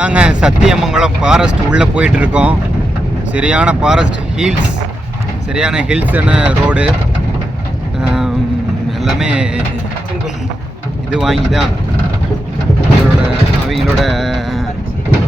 நாங்கள் சத்தியமங்கலம் ஃபாரஸ்ட் உள்ளே போயிட்டுருக்கோம். சரியான ஃபாரஸ்ட் ஹில்ஸ், சரியான ஹில்ஸான ரோடு. எல்லாமே இது வாங்கி தான் அவங்களோட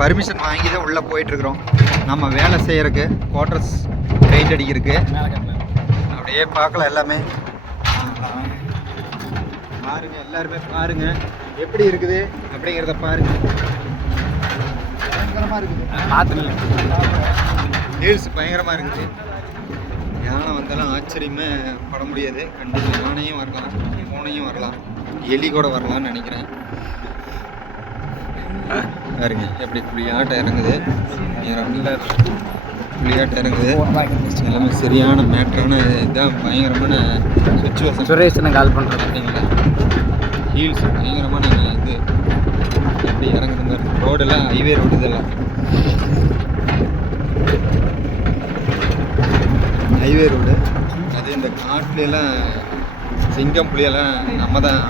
பர்மிஷன் வாங்கி தான் உள்ளே போயிட்டுருக்குறோம். நம்ம வேலை செய்கிறதுக்கு குவார்ட்டர்ஸ் பெயிண்ட் அடிக்கிறதுக்கு அப்படியே பார்க்கலாம். எல்லாமே பாருங்கள், எல்லாருமே பாருங்கள் எப்படி இருக்குது அப்படிங்கிறத பாருங்கள். பயங்கரமாக இருக்குது, பார்த்துங்க. ஹில்ஸ் பயங்கரமாக இருக்குது. யானை வந்தாலும் ஆச்சரியமே பட முடியாது. கண்டிப்பாக யானையும் வரலாம், பூனையும் வரலாம், எலி கூட வரலாம்னு நினைக்கிறேன். பாருங்க எப்படி புளியாட்டம் இறங்குது, புளியாட்டம் இறங்குது. எல்லாமே சரியான மேட்டரான இதுதான், பயங்கரமான சுச்சுவேஷன். சுரேஷனை கால் பண்ணுறது அப்படிங்களா? ஹீல்ஸ் பயங்கரமான இது எப்படி இறங்குது மாதிரி. ரோடெல்லாம் ஹைவே ரோடு, இதெல்லாம் ஹைவே ரோடு. அது இந்த காட்டுலாம் சிங்கம் புலியெல்லாம் நம்ம தான்.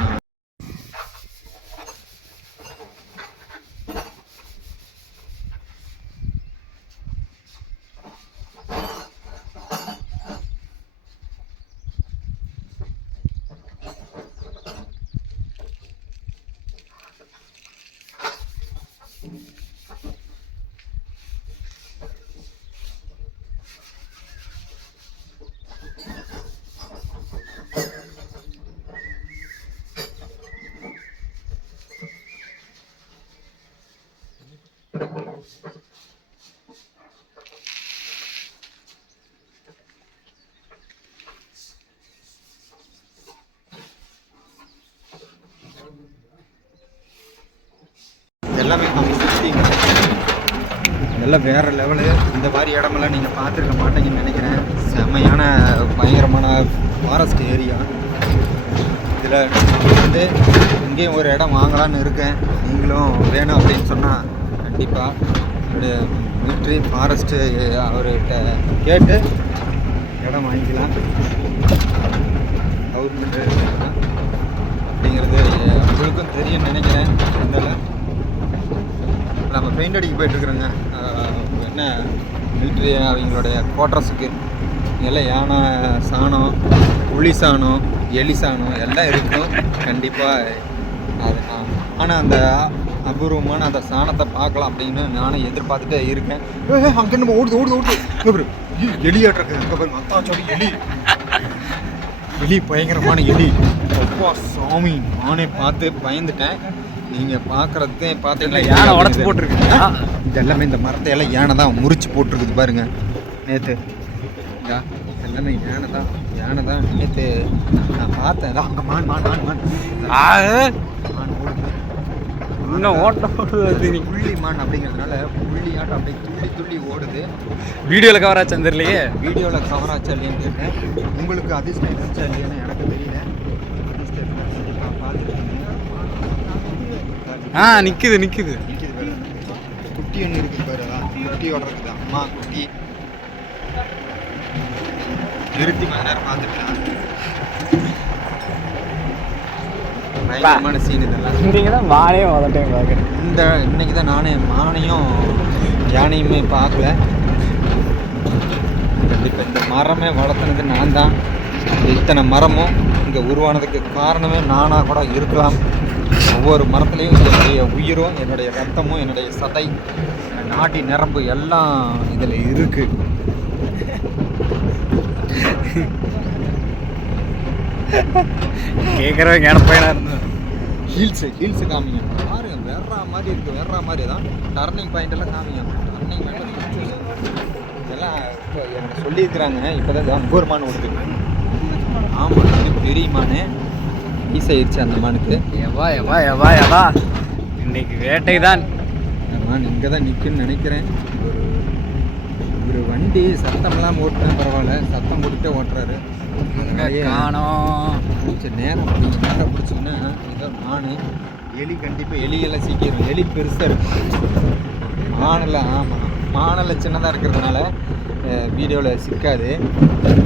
எல்லாமே இதெல்லாம் வேறு லெவலு. இந்த மாதிரி இடமெல்லாம் நீங்கள் பார்த்துருக்க மாட்டீங்கன்னு நினைக்கிறேன். செம்மையான பயங்கரமான ஃபாரஸ்ட் ஏரியா. இதில் வந்து இங்கேயும் ஒரு இடம் வாங்கலான்னு இருக்கேன். நீங்களும் வேணும் அப்படின்னு சொன்னால் கண்டிப்பாக என்னுடைய மிலிட்ரி ஃபாரஸ்ட்டு அவர்கிட்ட கேட்டு இடம் வாங்கிக்கலாம். கவர்மெண்ட்டு அப்படிங்கிறது உங்களுக்கும் தெரியும்னு நினைக்கிறேன். இருந்தாலும் நம்ம பெயிண்ட் அடிக்க போயிட்டுருக்குறோங்க. என்ன மிலிட்ரி அவங்களுடைய குவார்ட்டர்ஸுக்கு எல்லாம் யானை சாணம், புலி சாணம், எலி சாணம் எல்லாம் இருக்கும் கண்டிப்பாக. அது ஆனால் அந்த அபூர்வமான அந்த சாணத்தை பார்க்கலாம் அப்படின்னு நானும் எதிர்பார்த்துட்டே இருக்கேன். அங்கே நம்ம ஓடுது ஓடுது ஓடுது எலியாட்டுருக்கு. அங்கே பாருங்க, அத்தான் சொல்லி எலி பயங்கரமான எலி. அப்பா சாமி, நானே பார்த்து பயந்துட்டேன். நீங்கள் பார்க்குறதே பார்த்தீங்கன்னா யானை உடச்சி போட்டிருக்கு. இது எல்லாமே இந்த மரத்தை எல்லாம் யானை தான் முறிச்சு போட்டிருக்குது பாருங்க. நேற்று எல்லாமே யானை தான் நேற்று நான் பார்த்தேன். அங்கே மான் ஓடுது. இன்னும் ஓடுது. புள்ளி மான் அப்படிங்கிறதுனால புள்ளியாட்டம் அப்படியே துள்ளி ஓடுது. வீடியோவில் கவர் ஆச்சா தெரியலையே. வீடியோவில் கவர் ஆச்சா இல்லையான்னு கேட்டேன். உங்களுக்கு அதிர்ஷ்டம் இருந்துச்சா இல்லையான்னு எனக்கு தெரியல. அதிர்ஷ்டம் பார்த்துட்டு நிக்குது பாரு. குட்டி ஒன்று இருக்குது பாரு. அதான் குட்டியோட இருக்குது. அம்மா குட்டி நிறுத்தி கொஞ்ச நேரம் பார்த்துக்கலாம். பயங்கரமான சீன் இதெல்லாம். தான் மானையும் பார்க்குறேன். இன்னைக்கு தான் நானே மானையும் யானையுமே பார்க்கல. கண்டிப்பாக இந்த மரமே வளர்த்துனது நான் தான். இத்தனை மரமும் இங்கே உருவானதுக்கு காரணமே நானாக கூட இருக்கலாம். ஒவ்வொரு மரத்துலேயும் என்னுடைய உயிரும், என்னுடைய ரத்தமும், என்னுடைய சதை, நாடி நரம்பு எல்லாம் இதில் இருக்குது. கேட்குறவங்க எனப்பையனாக இருந்தது. ஹீல்ஸு காமிங்க பாருங்க. வேற மாதிரி இருக்குது, வேற மாதிரி தான். டர்னிங் பாயிண்ட் எல்லாம் காமிங்க. டர்னிங் பாயிண்ட் இதெல்லாம் இப்போ எனக்கு சொல்லியிருக்கிறாங்க. இப்போ தான் ஒரு மான் ஓடுது. ஆமாம், இது பெரிய மான். ஈஸாயிடுச்சு அந்த மானுக்கு. எவா இன்னைக்கு வேட்டை தான். மான் இங்கே தான் நிற்குன்னு நினைக்கிறேன். ஒரு வண்டி சத்தம்லாம் ஓட்டுனா பரவாயில்ல, சத்தம் போட்டுகிட்டே ஓட்டுறாரு. காணோம். சரி, நேரம் பிடிச்சிங்கன்னா ஏதோ மான், எலி. கண்டிப்பாக எலியெல்லாம் சீக்கிரம். எலி பெருசாக இருக்கும். மானெல்லாம் ஆமாம், மானெல்லாம் சின்னதாக இருக்கிறதுனால வீடியோவில் சிக்காது,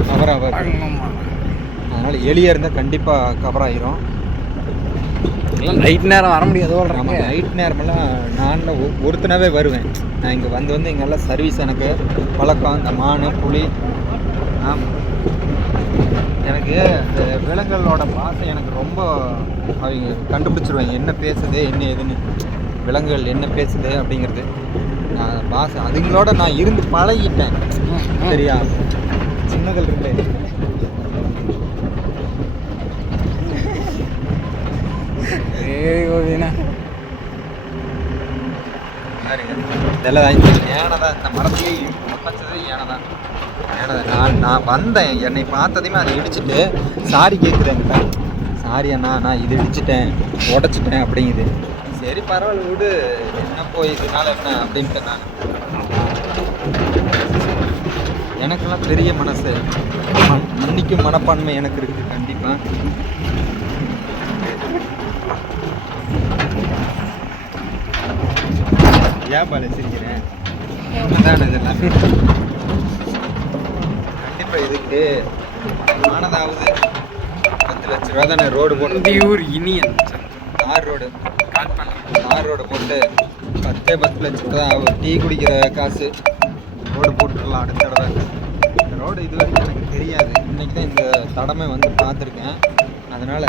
கவர் ஆகாது. அதனால் எலியாக இருந்தால் கண்டிப்பாக கவர் ஆகிரும். இல்லை நைட் நேரம் வர முடியாது நம்ம நைட் நேரமெல்லாம் நான் ஒருத்தனாவே வருவேன். நான் இங்கே வந்து இங்கெல்லாம் சர்வீஸ் எனக்கு பழக்கம். இந்த மான் புலி எனக்கு இந்த விலங்குகளோட பாசை எனக்கு ரொம்ப அவங்க கண்டுபிடிச்சிருவாங்க என்ன பேசுது என்ன ஏதுன்னு, விலங்குகள் என்ன பேசுது அப்படிங்கிறது பாசை. அதுங்களோட நான் இருந்து பழகிட்டேன். சரியா, சின்னகள் இருந்தேன். இதெல்லாம் யானை தான். இந்த மரத்தையே முளைச்சது யானை தான். நான் வந்தேன், என்னை பார்த்ததையுமே அதை இடிச்சுட்டு சாரி கேட்குறேன்ட்ட. சாரி அண்ணா, நான் இது இடிச்சிட்டேன் உடச்சிட்டேன் அப்படிங்குது. சரி பரவாயில்ல விடு, என்ன போய் இதனால என்ன அப்படின்ட்டு நான். எனக்கெல்லாம் பெரிய மனசு, மன்னிக்கும் மனப்பான்மை எனக்கு இருக்குது கண்டிப்பாக. ஏன் பால சிரிக்கிறேன்? உண்மைதான் இதெல்லாம். கண்டிப்பாக இதுக்கு ஆனதாவது 10 லட்ச ரூபா தானே ரோடு போட்டு இனியன் தார் ரோடு போட்டு 10 லட்சம் தான் ஆகும். டீ குடிக்கிற காசு ரோடு போட்டுடலாம் அடுத்த தடவை. இந்த ரோடு இது வரைக்கும் எனக்கு தெரியாது, இன்னைக்கு தான் இந்த தடமை வந்து பார்த்துருக்கேன். அதனால்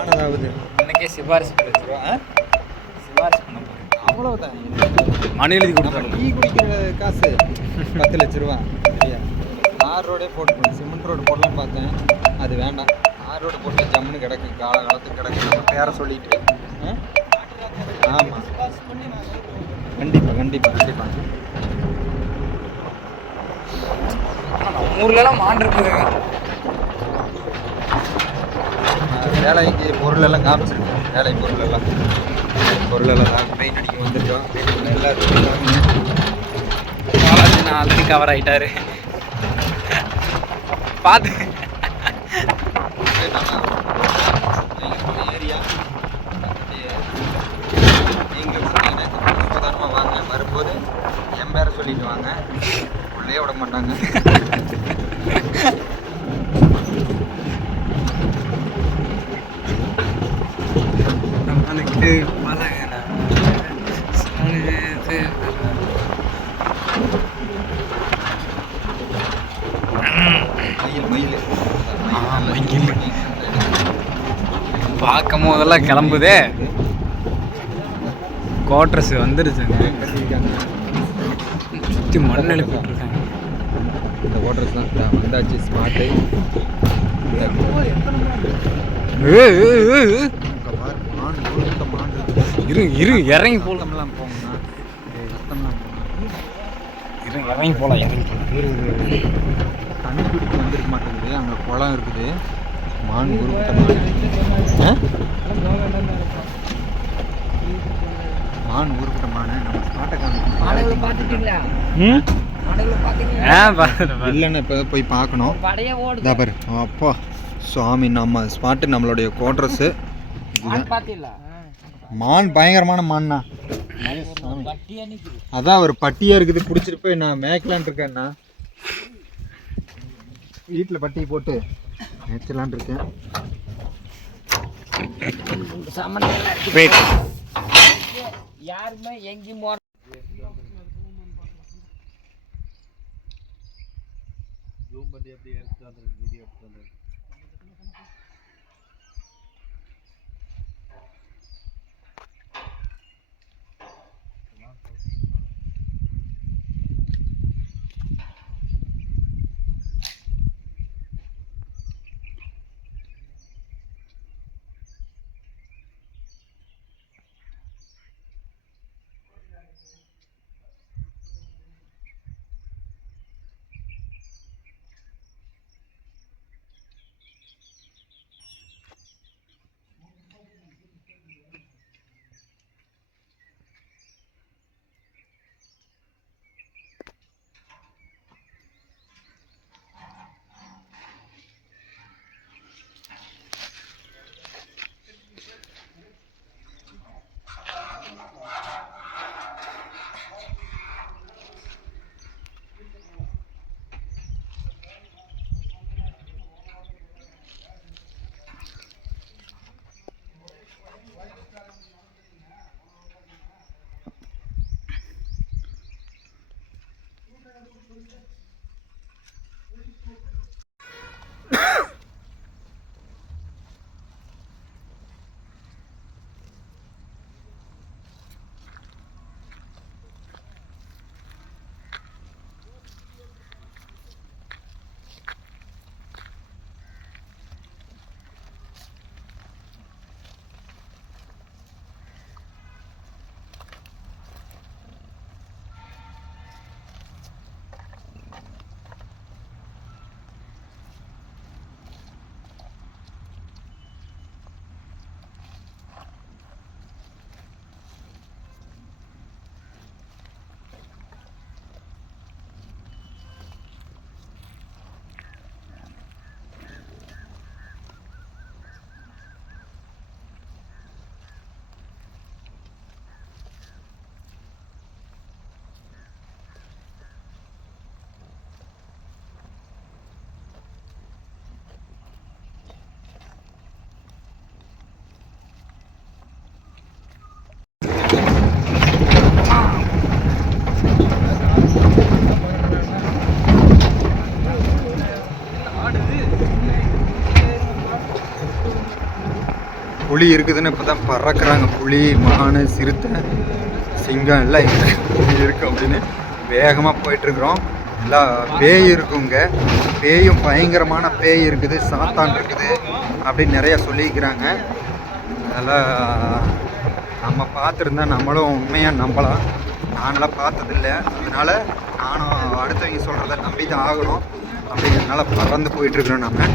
ஆனதாவது இன்னைக்கே சிபாரிசு ரூபா சிபாரிசு பண்ண போகிறேன். அவ்வளவுதான். மனு எழுதி கொடுத்தாங்க. டீ குடிக்கிற காசு 10 லட்ச ரூபா. சரியா, தார் ரோடே போட்டு சிமெண்ட் ரோடு போடலான்னு பார்த்தேன், அது வேண்டாம். தார் ரோடு போட்டு ஜம்முன்னு கிடக்கு, காலத்துக்கு கிடக்கு. நம்ம பேரை சொல்லிட்டு ஆமாம், கண்டிப்பாக கண்டிப்பாக கண்டிப்பாக. நம்ம ஊர்லலாம் மான் இருக்குது. வேலைக்கு பொருளெல்லாம் காமிச்சிருக்கேன். வேலை பொருளெல்லாம் பெயிண்ட் அடிக்க வந்துருக்கோம். எல்லாருக்கும் ஆல்ரெடி கவர் ஆகிட்டாரு. பார்த்து ஏரியா நீங்கள் சாதாரணமாக வாங்க, வரும்போது என் பேரை சொல்லிட்டு வாங்க, உள்ளே விட மாட்டாங்க. நம்மளுக்கு பார்க்கும் போதெல்லாம் கிளம்புதே. கோட்ரஸ் வந்துருச்சுங்க, சுற்றி மண் எழுப்பிட்டுருக்காங்க. இந்த கோட்ரஸ் தான் வந்தாச்சு ஸ்பாட்டு. இறங்கி போகலாம் போங்கண்ணா, ரத்தம்லாம் இறங்கி போகலாம். தண்ணி குடிக்க வந்துருக்க மாட்டேங்குது. அங்கே குளம் இருக்குது. மான் ஊருக்கிட்ட மான் நம்ம ஸ்பாட்டை இல்லைன்னு இப்போ போய் பார்க்கணும். பாரு அப்பா சுவாமி, நம்ம ஸ்பாட்டு நம்மளுடைய கோட்ரஸு. மான் பயங்கரமான மான்னா, அதான் ஒரு பட்டியாக இருக்குது. பிடிச்சிட்டு போய் நான் மேய்க்கலான் இருக்கேன்னா, வீட்டில் பட்டி போட்டு மேய்ச்சலான் இருக்கேன். யாருமே எங்கேயும் புலி இருக்குதுன்னு இப்போ தான் பறக்கிறாங்க. புலி, மான், சிறுத்தை, சிங்கம் எல்லாம் இருக்கு அப்படின்னு வேகமாக போயிட்டுருக்குறோம். எல்லாம் பேய் இருக்குங்க. பேயும் பயங்கரமான பேய் இருக்குது, சாத்தான் இருக்குது அப்படின்னு நிறையா சொல்லிக்கிறாங்க. அதெல்லாம் நம்ம பார்த்துருந்தா நம்மளும் உண்மையாக நம்பலாம். நானெல்லாம் பார்த்ததில்லை, அதனால் நானும் அடுத்தவங்க சொல்கிறத நம்பி தான் ஆகணும் அப்படிங்கிறதுனால பறந்து போயிட்டுருக்குறோம் நம்ம.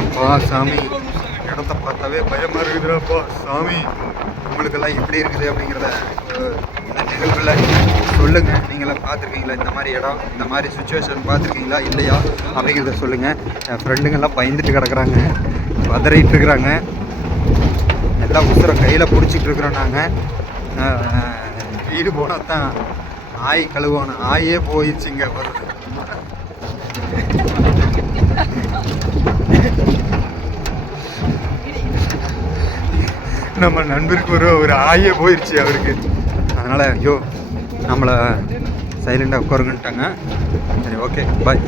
அப்பா சாமி, இடத்த பார்த்தாவே பயமாக இருக்குதுடாப்பா சாமி. உங்களுக்கெல்லாம் எப்படி இருக்குது அப்படிங்கிறத இந்த நிகழ்வில் சொல்லுங்கள். நீங்களாம் பார்த்துருக்கீங்களா இந்த மாதிரி இடம், இந்த மாதிரி சுச்சுவேஷன் பார்த்துருக்கீங்களா இல்லையா அப்படிங்கிறத சொல்லுங்கள். என் ஃப்ரெண்டுங்கெல்லாம் பயந்துட்டு கிடக்குறாங்க, பதறிட்டு இருக்கிறாங்க. எல்லாம் உசுரை கையில் பிடிச்சிட்டு இருக்கிறோம். நாங்கள் வீடு போனால் தான் ஆய் கழுவணும். ஆயே போயிடுச்சுங்க வருது. நம்ம நண்பருக்கு ஒரு ஆயே போயிடுச்சு அவருக்கு. அதனால் ஐயோ நம்மளை சைலண்டாக உட்காருங்கன்ட்டாங்க. சரி, ஓகே, பாய்.